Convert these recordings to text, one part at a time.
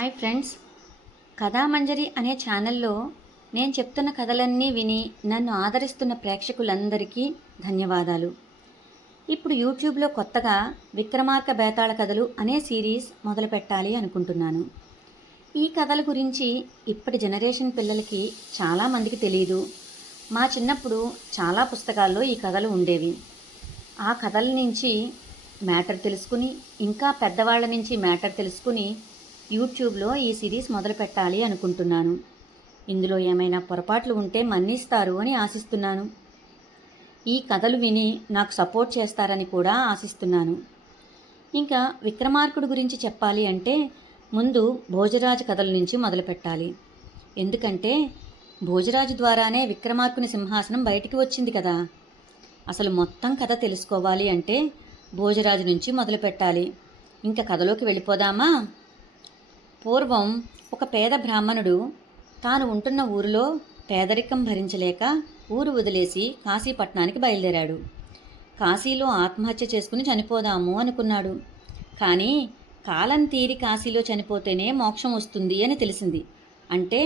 Hi friends, కథామంజరి అనే ఛానల్లో నేను చెప్తున్న కథలన్నీ విని నన్ను ఆదరిస్తున్న ప్రేక్షకులందరికీ ధన్యవాదాలు. ఇప్పుడు యూట్యూబ్లో కొత్తగా విక్రమార్క బేతాళ కథలు అనే సిరీస్ మొదలుపెట్టాలి అనుకుంటున్నాను. ఈ కథల గురించి ఇప్పటి జనరేషన్ పిల్లలకి చాలామందికి తెలియదు. మా చిన్నప్పుడు చాలా పుస్తకాల్లో ఈ కథలు ఉండేవి. ఆ కథల నుంచి మ్యాటర్ తెలుసుకుని, ఇంకా పెద్దవాళ్ళ నుంచి మ్యాటర్ తెలుసుకుని యూట్యూబ్లో ఈ సిరీస్ మొదలు పెట్టాలి అనుకుంటున్నాను. ఇందులో ఏమైనా పొరపాట్లు ఉంటే మన్నిస్తారు అని ఆశిస్తున్నాను. ఈ కథలు విని నాకు సపోర్ట్ చేస్తారని కూడా ఆశిస్తున్నాను. ఇంకా విక్రమార్కుడు గురించి చెప్పాలి అంటే ముందు భోజరాజు కథల నుంచి మొదలు పెట్టాలి. ఎందుకంటే భోజరాజు ద్వారానే విక్రమార్కుని సింహాసనం బయటికి వచ్చింది కదా. అసలు మొత్తం కథ తెలుసుకోవాలి అంటే భోజరాజు నుంచి మొదలు పెట్టాలి. ఇంకా కథలోకి వెళ్ళిపోదామా? పూర్వం ఒక పేద బ్రాహ్మణుడు తాను ఉంటున్న ఊరిలో పేదరికం భరించలేక ఊరు వదిలేసి కాశీపట్నానికి బయలుదేరాడు. కాశీలో ఆత్మహత్య చేసుకుని చనిపోదాము అనుకున్నాడు. కానీ కాలం తీరి కాశీలో చనిపోతేనే మోక్షం వస్తుంది అని తెలిసింది. అంటే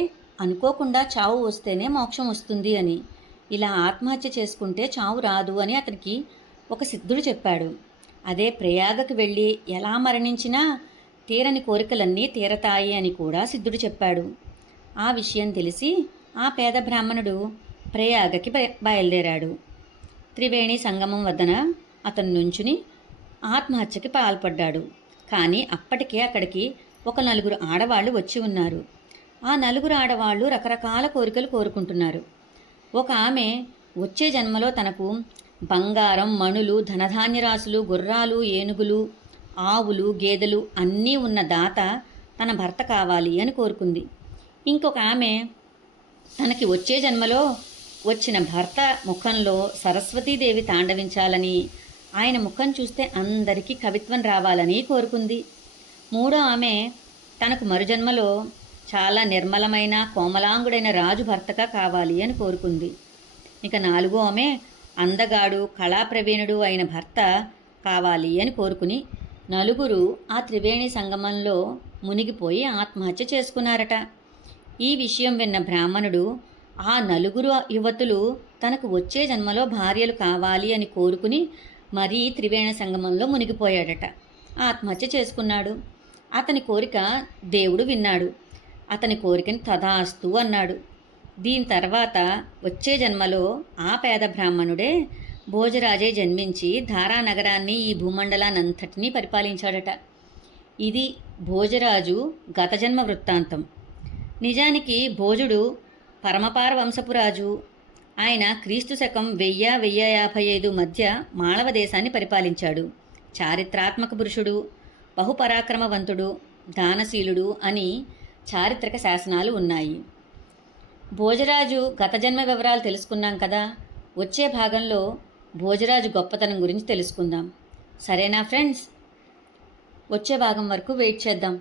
అనుకోకుండా చావు వస్తేనే మోక్షం వస్తుంది అని. ఇలా ఆత్మహత్య చేసుకుంటే చావు రాదు అని అతనికి ఒక సిద్ధుడు చెప్పాడు. అదే ప్రయాగకు వెళ్ళి ఎలా మరణించినా తీరని కోరికలన్నీ తీరతాయి అని కూడా సిద్ధుడు చెప్పాడు. ఆ విషయం తెలిసి ఆ పేద బ్రాహ్మణుడు ప్రయాగకి బయలుదేరాడు. త్రివేణి సంగమం వద్దన అతను నుంచుని ఆత్మహత్యకి పాల్పడ్డాడు. కానీ అప్పటికే అక్కడికి ఒక నలుగురు ఆడవాళ్ళు వచ్చి ఉన్నారు. ఆ నలుగురు ఆడవాళ్ళు రకరకాల కోరికలు కోరుకుంటున్నారు. ఒక ఆమె వచ్చే జన్మలో తనకు బంగారం, మణులు, ధనధాన్యరాశులు, గుర్రాలు, ఏనుగులు, ఆవులు, గేదెలు అన్నీ ఉన్న దాత తన భర్త కావాలి అని కోరుకుంది. ఇంకొక ఆమె తనకి వచ్చే జన్మలో వచ్చిన భర్త ముఖంలో సరస్వతీదేవి తాండవించాలని, ఆయన ముఖం చూస్తే అందరికీ కవిత్వం రావాలని కోరుకుంది. మూడో ఆమె తనకు మరుజన్మలో చాలా నిర్మలమైన కోమలాంగుడైన రాజు భర్తగా కావాలి అని కోరుకుంది. ఇక నాలుగో ఆమె అందగాడు, కళాప్రవీణుడు అయిన భర్త కావాలి అని కోరుకుని నలుగురు ఆ త్రివేణి సంగమంలో మునిగిపోయి ఆత్మహత్య చేసుకున్నారట. ఈ విషయం విన్న బ్రాహ్మణుడు ఆ నలుగురు యువతులు తనకు వచ్చే జన్మలో భార్యలు కావాలి అని కోరుకుని మరీ త్రివేణి సంగమంలో మునిగిపోయాడట. ఆత్మహత్య చేసుకున్నాడు. అతని కోరిక దేవుడు విన్నాడు. అతని కోరికని తదాస్తు అన్నాడు. దీని తర్వాత వచ్చే జన్మలో ఆ పేద బ్రాహ్మణుడే భోజరాజే జన్మించి ధారానగరాన్ని, ఈ భూమండలాన్నంతటినీ పరిపాలించాడట. ఇది భోజరాజు గత జన్మ వృత్తాంతం. నిజానికి భోజుడు పరమపార వంశపు రాజు. ఆయన క్రీస్తు శకం 1000-1055 మధ్య మాళవ దేశాన్ని పరిపాలించాడు. చారిత్రాత్మక పురుషుడు, బహుపరాక్రమవంతుడు, దానశీలుడు అని చారిత్రక శాసనాలు ఉన్నాయి. భోజరాజు గత జన్మ వివరాలు తెలుసుకున్నాం కదా. వచ్చే భాగంలో భోజరాజు గొప్పతనం గురించి తెలుసుకుందాం. సరేనా ఫ్రెండ్స్? వచ్చే భాగం వరకు వెయిట్ చేద్దాం.